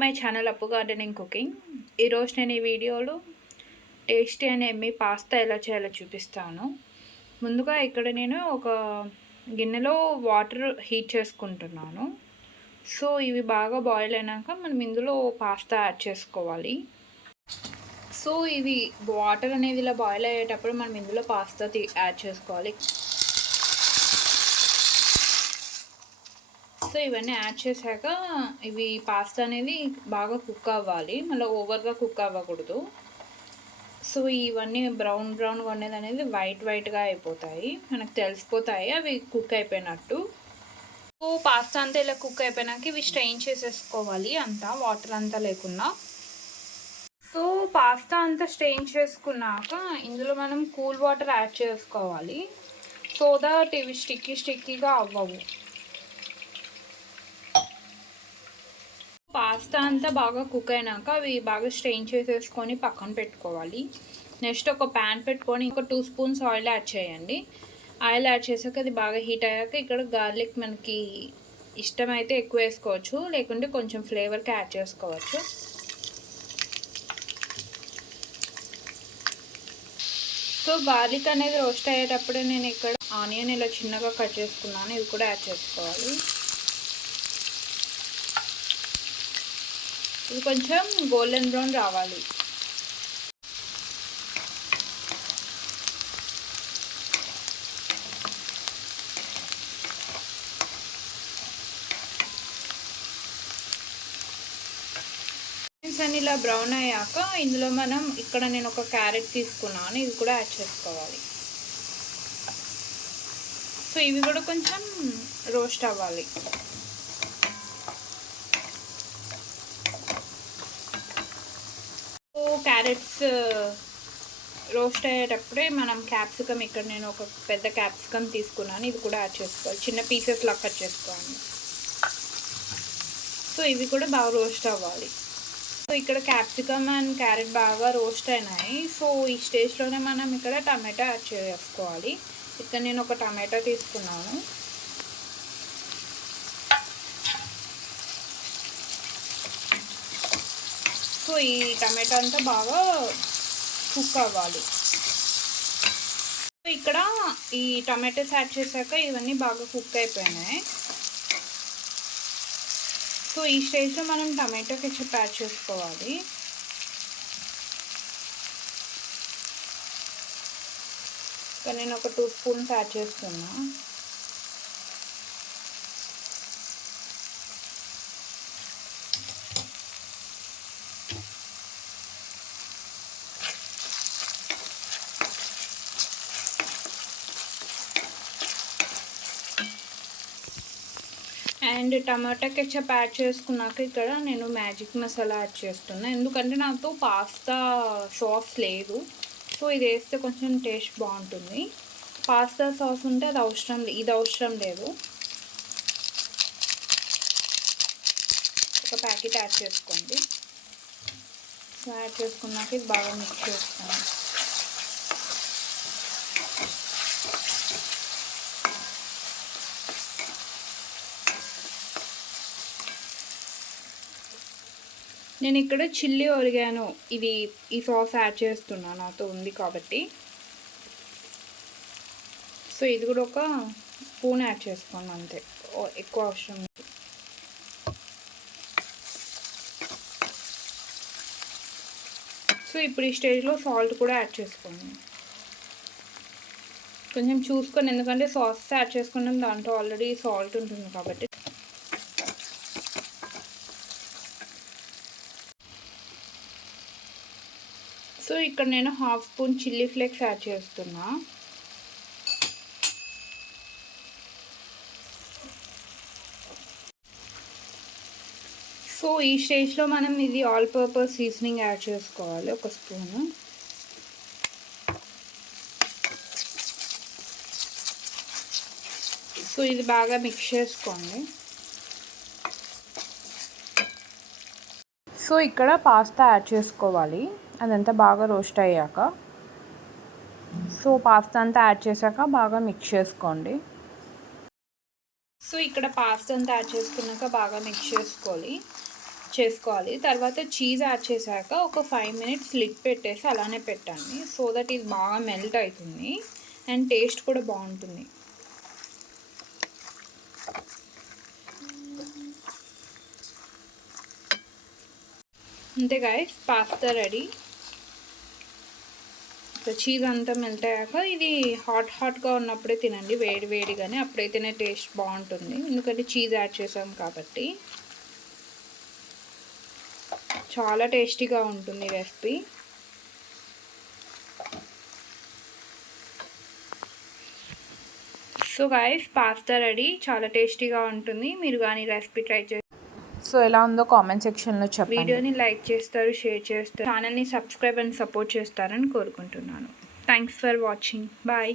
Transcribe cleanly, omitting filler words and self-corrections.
My channel అప్పు gardening cooking. ఈరోజు నేను ఈ వీడియోలో టేస్టీ అండ్ ఎమ్మీ పాస్తా ఎలా చేయాలో చూపిస్తాను. ముందుగా ఇక్కడ నేను ఒక గిన్నెలో వాటర్ హీట్ చేసుకుంటున్నాను. సో ఇవి బాగా బాయిల్ అయినాక మనం ఇందులో పాస్తా యాడ్ చేసుకోవాలి. సో ఇవి వాటర్ అనేది ఇలా బాయిల్ అయ్యేటప్పుడు మనం ఇందులో పాస్తా యాడ్ చేసుకోవాలి. సో ఇవన్నీ యాడ్ చేశాక ఇవి పాస్తా అనేది బాగా కుక్ అవ్వాలి, మళ్ళీ ఓవర్గా కుక్ అవ్వకూడదు. సో ఇవన్నీ బ్రౌన్గా ఉండేది అనేది వైట్గా అయిపోతాయి, మనకు తెలిసిపోతాయి అవి కుక్ అయిపోయినట్టు. సో పాస్తా అంతా ఇలా కుక్ అయిపోయినాక ఇవి స్ట్రెయిన్ చేసేసుకోవాలి, అంతా వాటర్ అంతా లేకుండా. సో పాస్తా అంతా స్ట్రెయిన్ చేసుకున్నాక ఇందులో మనం కూల్ వాటర్ యాడ్ చేసుకోవాలి, సో దట్ ఇవి స్టిక్కీగా అవ్వవు. పాస్తా అంతా బాగా కుక్ అయినాక అవి బాగా స్ట్రెయిన్ చేసేసుకొని పక్కన పెట్టుకోవాలి. నెక్స్ట్ ఒక ప్యాన్ పెట్టుకొని ఒక 2 స్పూన్స్ ఆయిల్ యాడ్ చేయండి. ఆయిల్ యాడ్ చేసాక అది బాగా హీట్ అయ్యాక ఇక్కడ గార్లిక్ మనకి ఇష్టమైతే ఎక్కువ వేసుకోవచ్చు, లేకుంటే కొంచెం ఫ్లేవర్కి యాడ్ చేసుకోవచ్చు. సో గార్లిక్ అనేది రోస్ట్ అయ్యేటప్పుడు నేను ఇక్కడ ఆనియన్ ఇలా చిన్నగా కట్ చేసుకున్నాను, ఇది కూడా యాడ్ చేసుకోవాలి. ఇది కొంచెం గోల్డెన్ బ్రౌన్ రావాలి. ఇలా బ్రౌన్ అయ్యాక ఇందులో మనం ఇక్కడ నేను ఒక క్యారెట్ తీసుకున్నాను, ఇది కూడా యాడ్ చేసుకోవాలి. సో ఇవి కూడా కొంచెం రోస్ట్ అవ్వాలి. క్యారెట్స్ రోస్ట్ అయ్యేటప్పుడే మనం క్యాప్సికమ్, ఇక్కడ నేను ఒక పెద్ద క్యాప్సికమ్ తీసుకున్నాను, ఇది కూడా యాడ్ చేసుకోవాలి, చిన్న పీసెస్ లాగా కట్ చేసుకోవాలి. సో ఇవి కూడా బాగా రోస్ట్ అవ్వాలి. సో ఇక్కడ క్యాప్సికమ్ అండ్ క్యారెట్ బాగా రోస్ట్ అయినాయి. సో ఈ స్టేజ్లోనే మనం ఇక్కడ టమాటా యాడ్ చేసుకోవాలి. ఇక్కడ నేను ఒక టమాటా తీసుకున్నాను. సో ఈ టమాటా అంతా బాగా కుక్ అవ్వాలి. సో ఇక్కడ ఈ టమాటోస్ యాడ్ చేశాక ఇవన్నీ బాగా కుక్ అయిపోయినాయి. సో ఈ స్టేజ్లో మనం టమాటో కెచప్ యాడ్ చేసుకోవాలి. ఇక్కడ నేను ఒక 2 స్పూన్స్ యాడ్ చేస్తున్నా. అండ్ టమాటా కెచప్ యాడ్ చేసుకున్నాక ఇక్కడ నేను మ్యాజిక్ మసాలా యాడ్ చేస్తున్నాను, ఎందుకంటే నాకు పాస్తా సాస్ లేదు. సో ఇది వేస్తే కొంచెం టేస్ట్ బాగుంటుంది. పాస్తా సాస్ ఉంటే అది అవసరం, ఇది అవసరం లేదు. ఒక ప్యాకెట్ యాడ్ చేసుకోండి. సో యాడ్ చేసుకున్నాక ఇది బాగా మిక్స్ చేసుకోండి. నేను ఇక్కడ చిల్లీ ఒరిగానో ఈ సాస్ యాడ్ చేస్తున్నాను, నాతో ఉంది కాబట్టి. సో ఇది కూడా ఒక స్పూన్ యాడ్ చేసుకోండి అంతే, ఎక్కువ అవసరం లేదు. సో ఇప్పుడు ఈ స్టేజ్లో సాల్ట్ కూడా యాడ్ చేసుకోండి, కొంచెం చూసుకొని, ఎందుకంటే సాస్ యాడ్ చేసుకున్నాం దాంట్లో ఆల్రెడీ సాల్ట్ ఉంటుంది కాబట్టి. సో ఇక్కడ నేను 1/2 స్పూన్ చిల్లీ ఫ్లేక్స్ యాడ్ చేస్తున్నా. సో ఈ స్టేజ్లో మనం ఇది ఆల్ పర్పస్ సీజనింగ్ యాడ్ చేసుకోవాలి, 1 స్పూను. సో ఇది బాగా మిక్స్ చేసుకోండి. సో ఇక్కడ పాస్తా యాడ్ చేసుకోవాలి, అదంతా బాగా రోస్ట్ అయ్యాక. సో పాస్తా అంతా యాడ్ చేశాక బాగా మిక్స్ చేసుకోండి. సో ఇక్కడ పాస్తా అంతా యాడ్ చేసుకున్నాక బాగా మిక్స్ చేసుకోవాలి. చేసుకోవాలి. తర్వాత చీజ్ యాడ్ చేశాక ఒక 5 మినిట్స్ లిడ్ పెట్టేసి అలానే పెట్టండి. సో దట్ ఇది బాగా మెల్ట్ అవుతుంది అండ్ టేస్ట్ కూడా బాగుంటుంది. అంతే guys, pasta ready. So cheese అంతా మెల్ట్ అయ్యాక ఇది హాట్గా ఉన్నప్పుడే తినండి, వేడిగానే, అప్పుడైతేనే టేస్ట్ బాగుంటుంది. ఎందుకంటే చీజ్ యాడ్ చేసాం కాబట్టి. చాలా టేస్టీగా ఉంటుంది recipe. So guys, pasta ready, చాలా టేస్టీగా ఉంటుంది. మీరు కానీ రెసిపీ ట్రై చేసి సో ఎలా ఉందో కామెంట్ సెక్షన్లో చెప్పండి. వీడియోని లైక్ చేస్తారు, షేర్ చేస్తారు, ఛానల్ని సబ్స్క్రైబ్ అండ్ సపోర్ట్ చేస్తారని కోరుకుంటున్నాను. Thanks for watching. బాయ్.